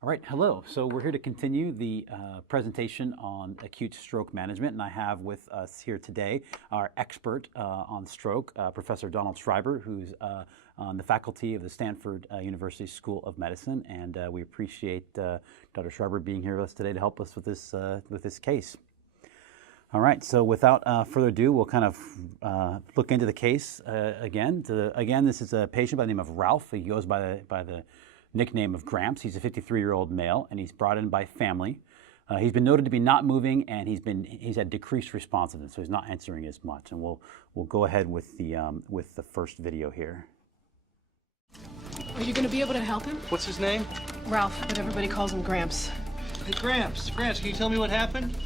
All right, hello. So we're here to continue the presentation on acute stroke management, and I have with us here today our expert on stroke, Professor Donald Schreiber, who's on the faculty of the Stanford University School of Medicine, and we appreciate Dr. Schreiber being here with us today to help us with this case. All right, so without further ado, we'll kind of look into the case again. Again, this is a patient by the name of Ralph. He goes by the nickname of Gramps. He's a 53-year-old male, and he's brought in by family. He's been noted to be not moving, and he's had decreased responsiveness, so he's not answering as much. And we'll go ahead with the first video here. Are you going to be able to help him? What's his name? Ralph, but everybody calls him Gramps. Hey, Gramps, can you tell me what happened?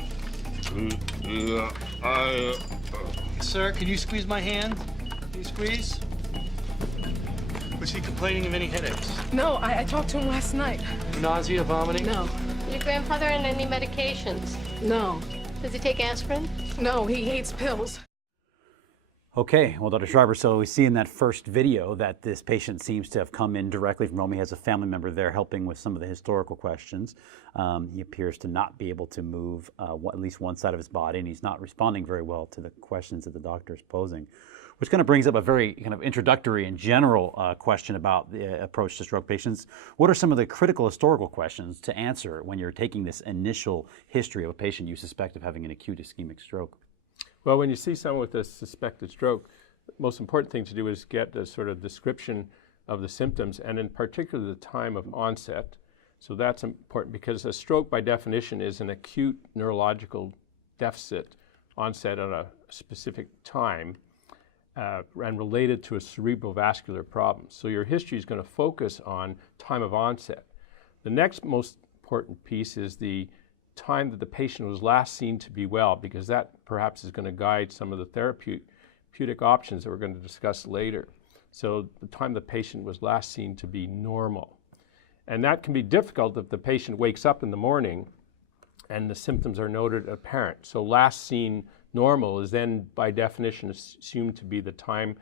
Sir, can you squeeze my hand? Can you squeeze? Was he complaining of any headaches? No, I talked to him last night. Nausea, vomiting? No. Your grandfather on any medications? No. Does he take aspirin? No, he hates pills. Okay, well, Dr. Schreiber, so we see in that first video that this patient seems to have come in directly from home. He has a family member there helping with some of the historical questions. He appears to not be able to move at least one side of his body, and he's not responding very well to the questions that the doctor is posing, which kind of brings up a very kind of introductory and general question about the approach to stroke patients. What are some of the critical historical questions to answer when you're taking this initial history of a patient you suspect of having an acute ischemic stroke? Well, when you see someone with a suspected stroke, the most important thing to do is get a sort of description of the symptoms, and in particular the time of onset. So that's important because a stroke by definition is an acute neurological deficit onset at a specific time and related to a cerebrovascular problem. So your history is going to focus on time of onset. The next most important piece is the time that the patient was last seen to be well, because that perhaps is going to guide some of the therapeutic options that we're going to discuss later. So the time the patient was last seen to be normal. And that can be difficult if the patient wakes up in the morning and the symptoms are noted apparent. So last seen normal is then by definition assumed to be the time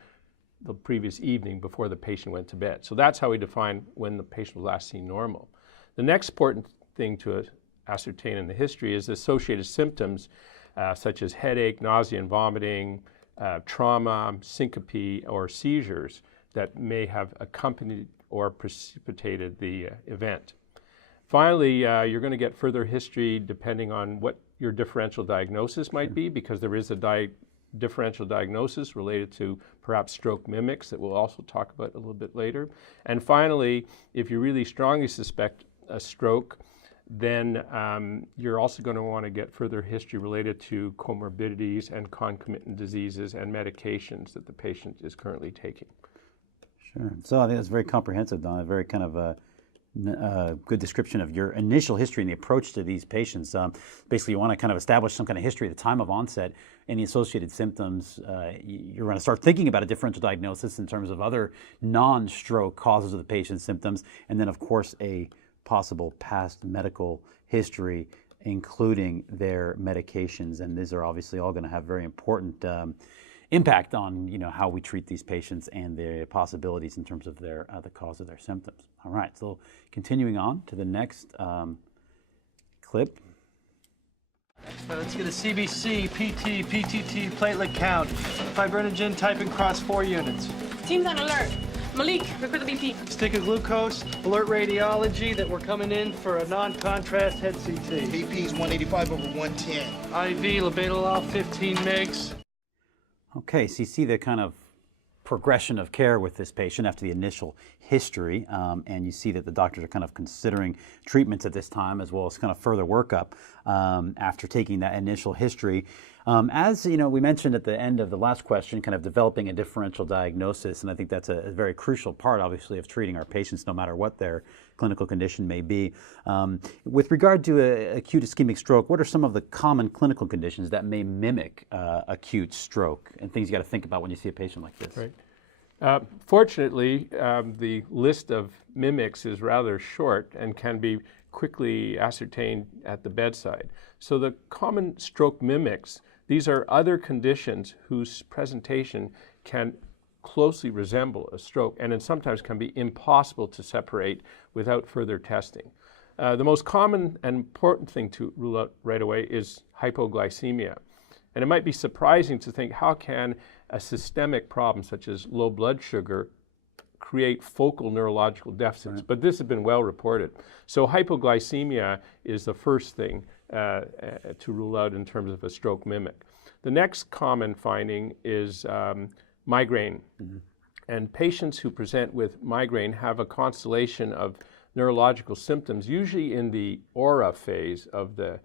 the previous evening before the patient went to bed. So that's how we define when the patient was last seen normal. The next important thing to ascertain in the history is associated symptoms such as headache, nausea and vomiting, trauma, syncope, or seizures that may have accompanied or precipitated the event. Finally, you're going to get further history depending on what your differential diagnosis might be, because there is a differential diagnosis related to perhaps stroke mimics that we'll also talk about a little bit later. And finally, if you really strongly suspect a stroke, then you're also going to want to get further history related to comorbidities and concomitant diseases and medications that the patient is currently taking. Sure. So I think that's very comprehensive, Don. A very kind of a good description of your initial history and the approach to these patients. Basically, you want to kind of establish some kind of history at the time of onset, any associated symptoms. You're going to start thinking about a differential diagnosis in terms of other non-stroke causes of the patient's symptoms, and then, of course, a possible past medical history, including their medications. And these are obviously all going to have very important impact on how we treat these patients and their possibilities in terms of their the cause of their symptoms. All right, so continuing on to the next clip. Let's get a CBC, PT, PTT, platelet count, fibrinogen type and cross 4 units. Team's on alert. Malik, record the BP. Stick of glucose, alert radiology that we're coming in for a non-contrast head CT. BP is 185 over 110. IV, labetalol, 15 mgs. Okay, so you see the kind of progression of care with this patient after the initial history, and you see that the doctors are kind of considering treatments at this time as well as kind of further workup after taking that initial history. As we mentioned at the end of the last question, kind of developing a differential diagnosis, and I think that's a very crucial part, obviously, of treating our patients, no matter what their clinical condition may be. With regard to acute ischemic stroke, what are some of the common clinical conditions that may mimic acute stroke, and things you got to think about when you see a patient like this? Right. Fortunately, the list of mimics is rather short and can be quickly ascertained at the bedside. So the common stroke mimics, these are other conditions whose presentation can closely resemble a stroke and sometimes can be impossible to separate without further testing. The most common and important thing to rule out right away is hypoglycemia. And it might be surprising to think, how can a systemic problem such as low blood sugar create focal neurological deficits? Right. But this has been well reported. So hypoglycemia is the first thing to rule out in terms of a stroke mimic. The next common finding is migraine. Mm-hmm. And patients who present with migraine have a constellation of neurological symptoms, usually in the aura phase of the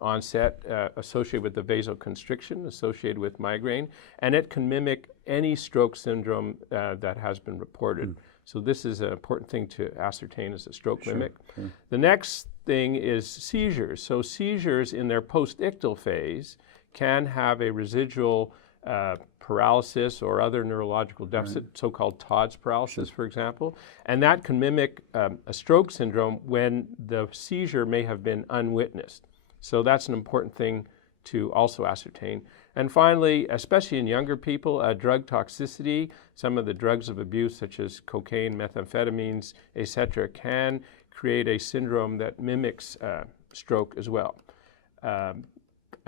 onset, associated with the vasoconstriction, associated with migraine, and it can mimic any stroke syndrome that has been reported. Mm. So this is an important thing to ascertain as a stroke mimic. Sure. The next thing is seizures. So seizures in their postictal phase can have a residual paralysis or other neurological deficit, right. So-called Todd's paralysis, for example, and that can mimic a stroke syndrome when the seizure may have been unwitnessed. So that's an important thing to also ascertain. And finally, especially in younger people, drug toxicity, some of the drugs of abuse such as cocaine, methamphetamines, etc., can create a syndrome that mimics stroke as well.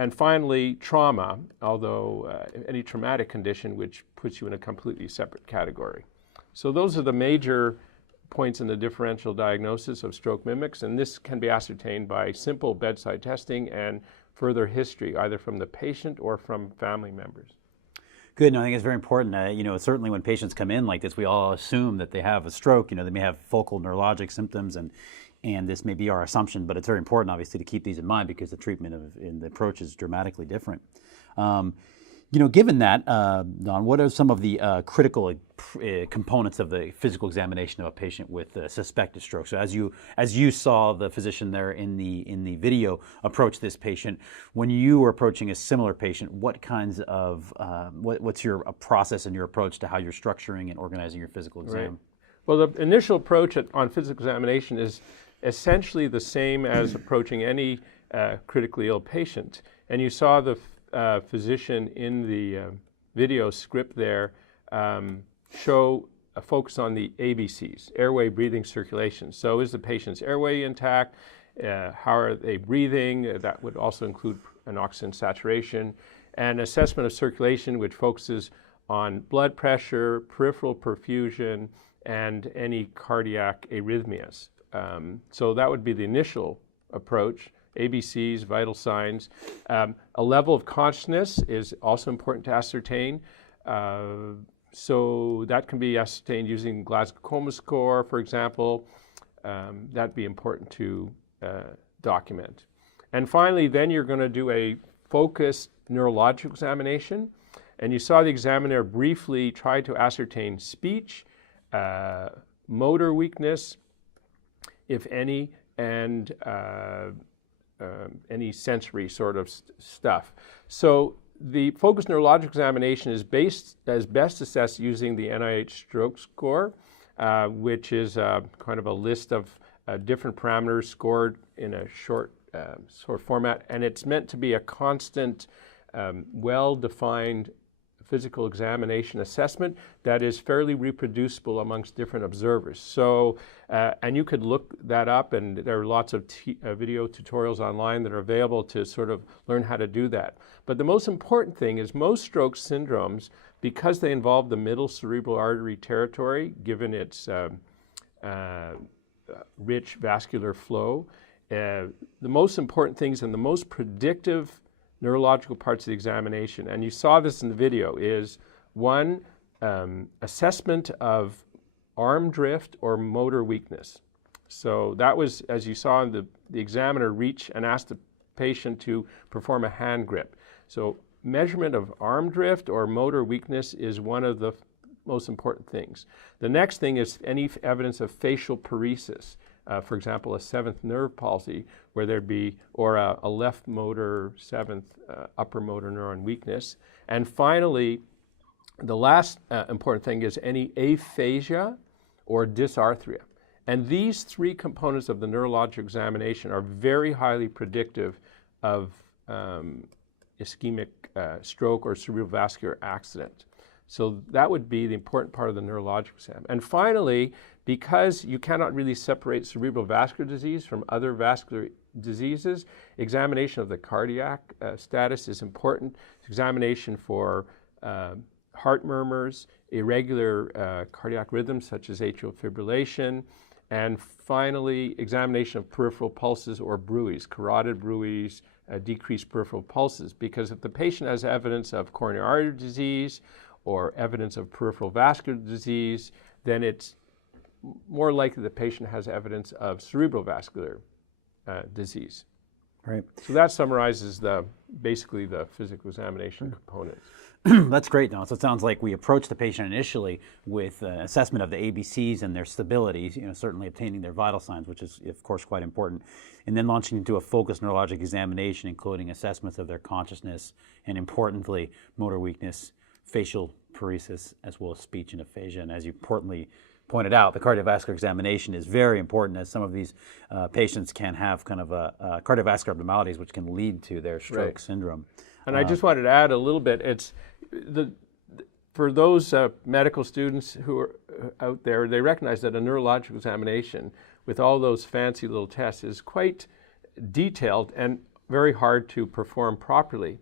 And finally, trauma, although any traumatic condition which puts you in a completely separate category. So those are the major points in the differential diagnosis of stroke mimics, and this can be ascertained by simple bedside testing and further history, either from the patient or from family members. Good. No, I think it's very important. Certainly when patients come in like this, we all assume that they have a stroke. They may have focal neurologic symptoms, and this may be our assumption, but it's very important, obviously, to keep these in mind because the treatment and the approach is dramatically different. Given that, Don, what are some of the critical components of the physical examination of a patient with suspected stroke? So as you saw the physician there in the video approach this patient, when you were approaching a similar patient, what kinds of what's your process and your approach to how you're structuring and organizing your physical exam? Right. Well, the initial approach on physical examination is essentially the same as approaching any critically ill patient. And you saw the physician in the video script there show a focus on the ABCs, airway, breathing, circulation. So is the patient's airway intact? How are they breathing? That would also include an oxygen saturation. And assessment of circulation, which focuses on blood pressure, peripheral perfusion, and any cardiac arrhythmias. So that would be the initial approach. ABCs, vital signs. A level of consciousness is also important to ascertain. So that can be ascertained using Glasgow Coma score, for example. That'd be important to document. And finally, then you're going to do a focused neurologic examination. And you saw the examiner briefly try to ascertain speech, motor weakness, if any, and any sensory sort of stuff. So the focused neurologic examination is best assessed using the NIH stroke score, which is kind of a list of different parameters scored in a short sort of format, and it's meant to be a constant, well-defined physical examination assessment that is fairly reproducible amongst different observers. So, and you could look that up, and there are lots of video tutorials online that are available to sort of learn how to do that. But the most important thing is most stroke syndromes, because they involve the middle cerebral artery territory, given its rich vascular flow, the most important things and the most predictive neurological parts of the examination, and you saw this in the video, is one, assessment of arm drift or motor weakness. So that was, as you saw, the examiner reach and ask the patient to perform a hand grip. So measurement of arm drift or motor weakness is one of the most important things. The next thing is any evidence of facial paresis. For example, a seventh nerve palsy, where there'd be, or a left motor, seventh upper motor neuron weakness. And finally, the last important thing is any aphasia or dysarthria. And these three components of the neurologic examination are very highly predictive of ischemic stroke or cerebrovascular accident. So that would be the important part of the neurologic exam. And finally, because you cannot really separate cerebral vascular disease from other vascular diseases, examination of the cardiac status is important. Examination for heart murmurs, irregular cardiac rhythms such as atrial fibrillation, and finally, examination of peripheral pulses or bruits, carotid bruits, decreased peripheral pulses. Because if the patient has evidence of coronary artery disease or evidence of peripheral vascular disease, then it's more likely the patient has evidence of cerebral vascular disease. Right. So that summarizes basically the physical examination components. That's great, Don. So it sounds like we approach the patient initially with assessment of the ABCs and their stability, certainly obtaining their vital signs, which is, of course, quite important, and then launching into a focused neurologic examination, including assessments of their consciousness and, importantly, motor weakness, facial paresis, as well as speech and aphasia. And as you importantly pointed out, the cardiovascular examination is very important, as some of these patients can have kind of cardiovascular abnormalities which can lead to their stroke syndrome. And I just wanted to add a little bit. It's for those medical students who are out there, they recognize that a neurological examination with all those fancy little tests is quite detailed and very hard to perform properly.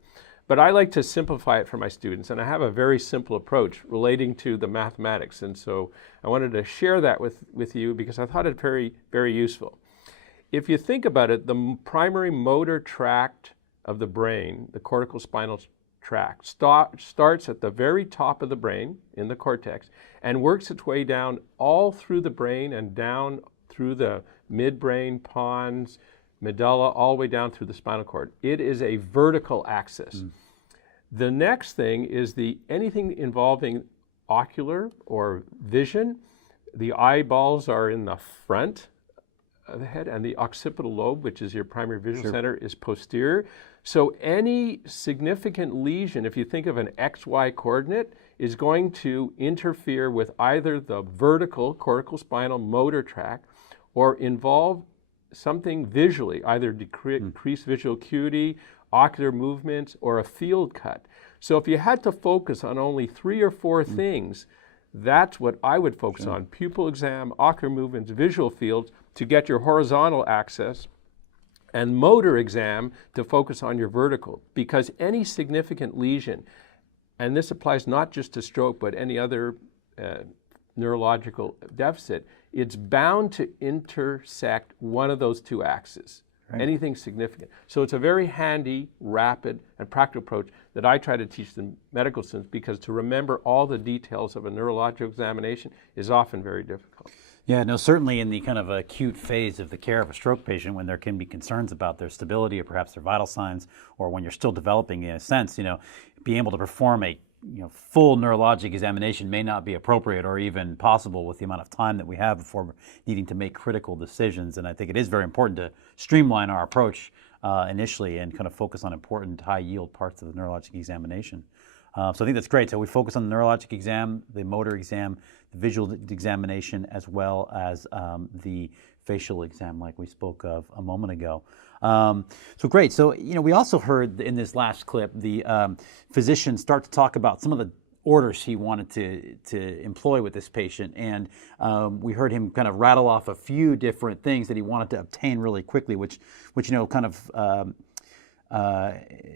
But I like to simplify it for my students, and I have a very simple approach relating to the mathematics. And so I wanted to share that with you because I thought it very, very useful. If you think about it, the primary motor tract of the brain, the cortical spinal tract, starts at the very top of the brain in the cortex and works its way down all through the brain and down through the midbrain, pons, medulla, all the way down through the spinal cord. It is a vertical axis. The next thing is anything involving ocular or vision. The eyeballs are in the front of the head, and the occipital lobe, which is your primary visual center, is posterior. So any significant lesion, if you think of an XY coordinate, is going to interfere with either the vertical cortical spinal motor tract or involve something visually, either decreased visual acuity, ocular movements, or a field cut. So if you had to focus on only 3 or 4 things, that's what I would focus on: pupil exam, ocular movements, visual fields, to get your horizontal axis, and motor exam to focus on your vertical. Because any significant lesion, and this applies not just to stroke, but any other neurological deficit, it's bound to intersect one of those 2 axes, anything significant. So it's a very handy, rapid, and practical approach that I try to teach the medical students, because to remember all the details of a neurological examination is often very difficult. Yeah, no, certainly in the kind of acute phase of the care of a stroke patient, when there can be concerns about their stability or perhaps their vital signs, or when you're still developing in a sense, being able to perform a full neurologic examination may not be appropriate or even possible with the amount of time that we have before needing to make critical decisions. And I think it is very important to streamline our approach initially and kind of focus on important high-yield parts of the neurologic examination. So I think that's great. So we focus on the neurologic exam, the motor exam, the visual examination, as well as the facial exam like we spoke of a moment ago. So great. So, we also heard in this last clip the physician start to talk about some of the orders he wanted to employ with this patient. And we heard him kind of rattle off a few different things that he wanted to obtain really quickly, which kind of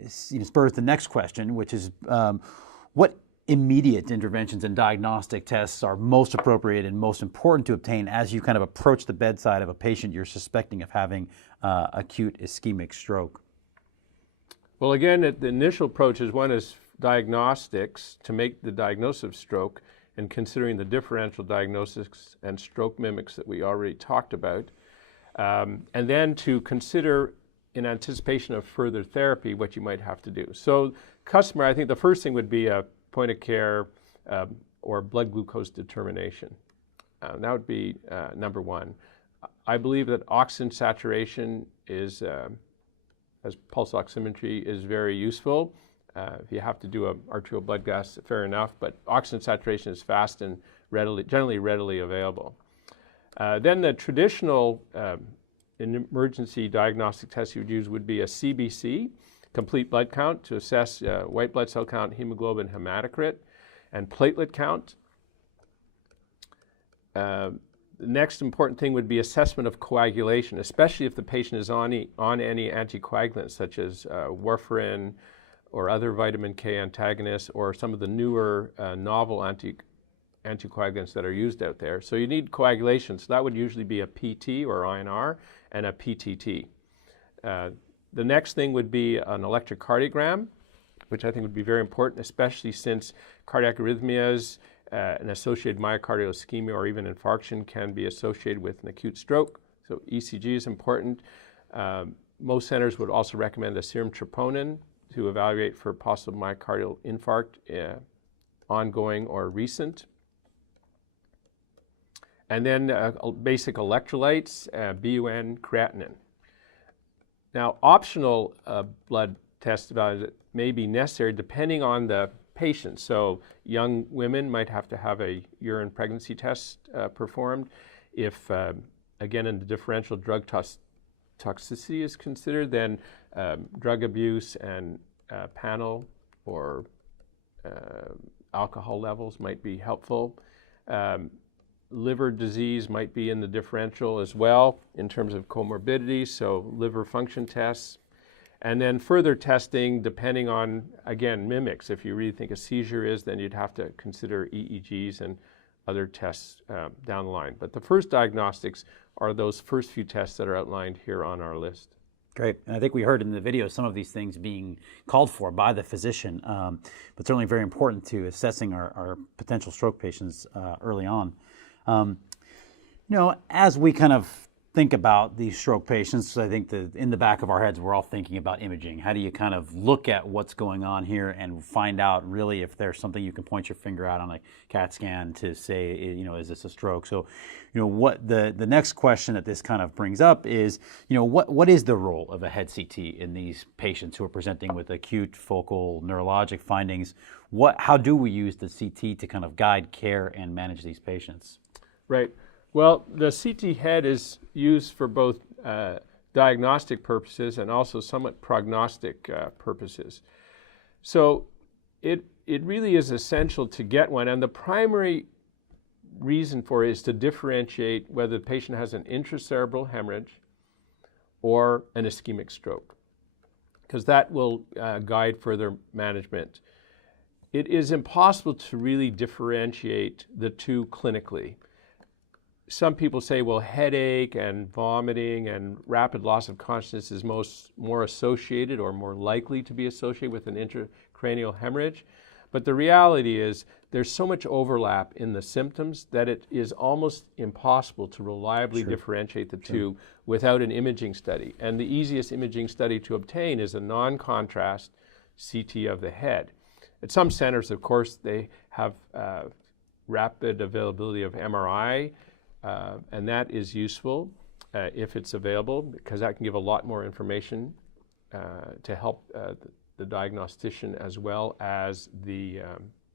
spurs the next question, which is what immediate interventions and diagnostic tests are most appropriate and most important to obtain as you kind of approach the bedside of a patient you're suspecting of having acute ischemic stroke? Well, again, the initial approach is diagnostics to make the diagnosis of stroke, and considering the differential diagnosis and stroke mimics that we already talked about, and then to consider, in anticipation of further therapy, what you might have to do. So customer, I think the first thing would be a point of care or blood glucose determination. That would be number one. I believe that oxygen saturation is, as pulse oximetry, is very useful. If you have to do an arterial blood gas, fair enough, but oxygen saturation is fast and generally readily available. Then the traditional emergency diagnostic test you would use would be a CBC, complete blood count, to assess white blood cell count, hemoglobin, hematocrit, and platelet count. The next important thing would be assessment of coagulation, especially if the patient is on any anticoagulants such as warfarin or other vitamin K antagonists or some of the newer novel anticoagulants that are used out there. So you need coagulation. So that would usually be a PT or INR and a PTT. The next thing would be an electrocardiogram, which I think would be very important, especially since cardiac arrhythmias and associated myocardial ischemia or even infarction can be associated with an acute stroke. So ECG is important. Most centers would also recommend a serum troponin to evaluate for possible myocardial infarct, ongoing or recent. And then basic electrolytes, BUN, creatinine. Now, optional blood test values may be necessary depending on the patient. So young women might have to have a urine pregnancy test performed. If, again, in the differential drug toxicity is considered, then drug abuse and panel or alcohol levels might be helpful. Liver disease might be in the differential as well in terms of comorbidities, so liver function tests. And then further testing depending on, again, mimics. If you really think a seizure is, then you'd have to consider EEGs and other tests down the line. But the first diagnostics are those first few tests that are outlined here on our list. Great. And I think we heard in the video some of these things being called for by the physician, but certainly very important to assessing our potential stroke patients early on. As we kind of think about these stroke patients, I think that in the back of our heads, we're all thinking about imaging. How do you kind of look at what's going on here and find out really if there's something you can point your finger out on a CAT scan to say, is this a stroke? So, what the next question that this kind of brings up is, what is the role of a head CT in these patients who are presenting with acute focal neurologic findings? How do we use the CT to kind of guide care and manage these patients? Right. Well, the CT head is used for both diagnostic purposes and also somewhat prognostic purposes. So it really is essential to get one, and the primary reason for it is to differentiate whether the patient has an intracerebral hemorrhage or an ischemic stroke, because that will guide further management. It is impossible to really differentiate the two clinically. Some people say, well, headache and vomiting and rapid loss of consciousness is more associated or more likely to be associated with an intracranial hemorrhage. But the reality is there's so much overlap in the symptoms that it is almost impossible to reliably differentiate the two without an imaging study. And the easiest imaging study to obtain is a non-contrast CT of the head. At some centers, of course, they have rapid availability of MRI, and that is useful if it's available, because that can give a lot more information to help the diagnostician as well as the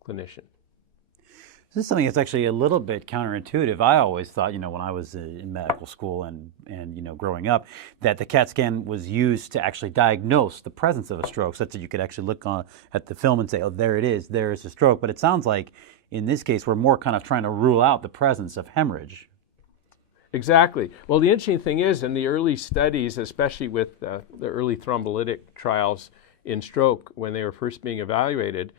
clinician. This is something that's actually a little bit counterintuitive. I always thought, when I was in medical school and growing up, that the CAT scan was used to actually diagnose the presence of a stroke, such that you could actually look at the film and say, oh, there it is, there is a stroke. But it sounds like in this case, we're more kind of trying to rule out the presence of hemorrhage. Exactly. Well, the interesting thing is, in the early studies, especially with the early thrombolytic trials in stroke, when they were first being evaluated,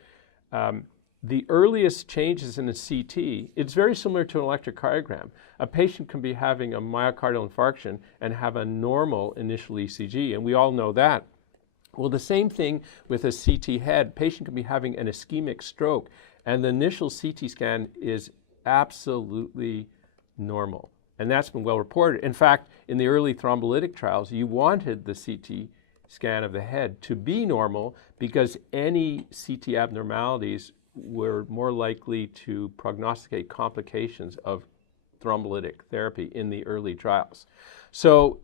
the earliest changes in the CT, it's very similar to an electrocardiogram. A patient can be having a myocardial infarction and have a normal initial ECG, and we all know that. Well, the same thing with a CT head. Patient can be having an ischemic stroke, and the initial CT scan is absolutely normal. And that's been well reported. In fact, in the early thrombolytic trials, you wanted the CT scan of the head to be normal because any CT abnormalities were more likely to prognosticate complications of thrombolytic therapy in the early trials. So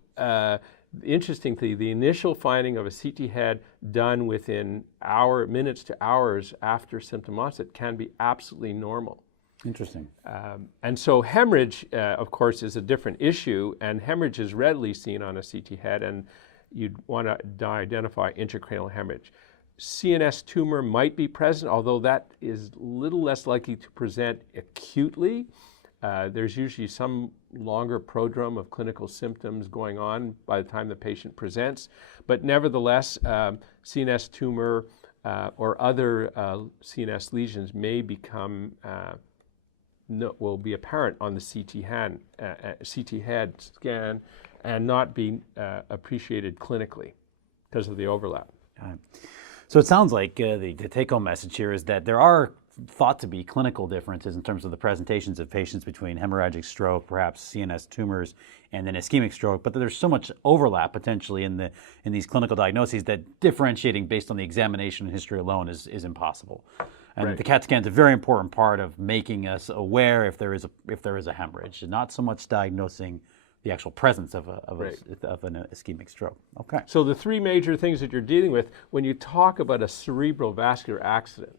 interestingly, the initial finding of a CT head done within minutes to hours after symptom onset can be absolutely normal. Interesting. And so hemorrhage, of course, is a different issue, and hemorrhage is readily seen on a CT head, and you'd want to identify intracranial hemorrhage. CNS tumor might be present, although that is a little less likely to present acutely. There's usually some longer prodrome of clinical symptoms going on by the time the patient presents, but nevertheless, CNS tumor or other CNS lesions may become will be apparent on the CT head scan and not be appreciated clinically because of the overlap. So it sounds like the take-home message here is that there are thought to be clinical differences in terms of the presentations of patients between hemorrhagic stroke, perhaps CNS tumors, and then ischemic stroke, but there's so much overlap potentially in these clinical diagnoses that differentiating based on the examination and history alone is impossible. And Right. the CAT scan is a very important part of making us aware if there is a hemorrhage, not so much diagnosing the actual presence of an ischemic stroke. Okay. So the three major things that you're dealing with when you talk about a cerebral vascular accident,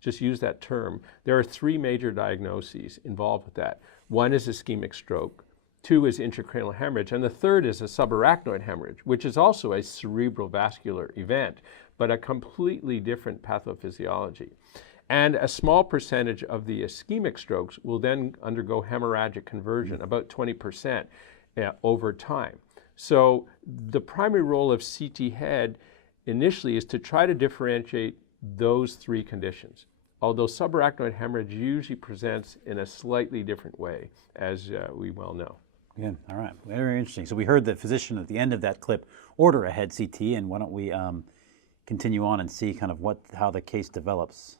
just use that term, there are three major diagnoses involved with that. One is ischemic stroke, two is intracranial hemorrhage, and the third is a subarachnoid hemorrhage, which is also a cerebral vascular event, but a completely different pathophysiology. And a small percentage of the ischemic strokes will then undergo hemorrhagic conversion, about 20% over time. So the primary role of CT head initially is to try to differentiate those three conditions, although subarachnoid hemorrhage usually presents in a slightly different way, as we well know. Good. All right. Very interesting. So we heard the physician at the end of that clip order a head CT, and why don't we continue on and see kind of how the case develops.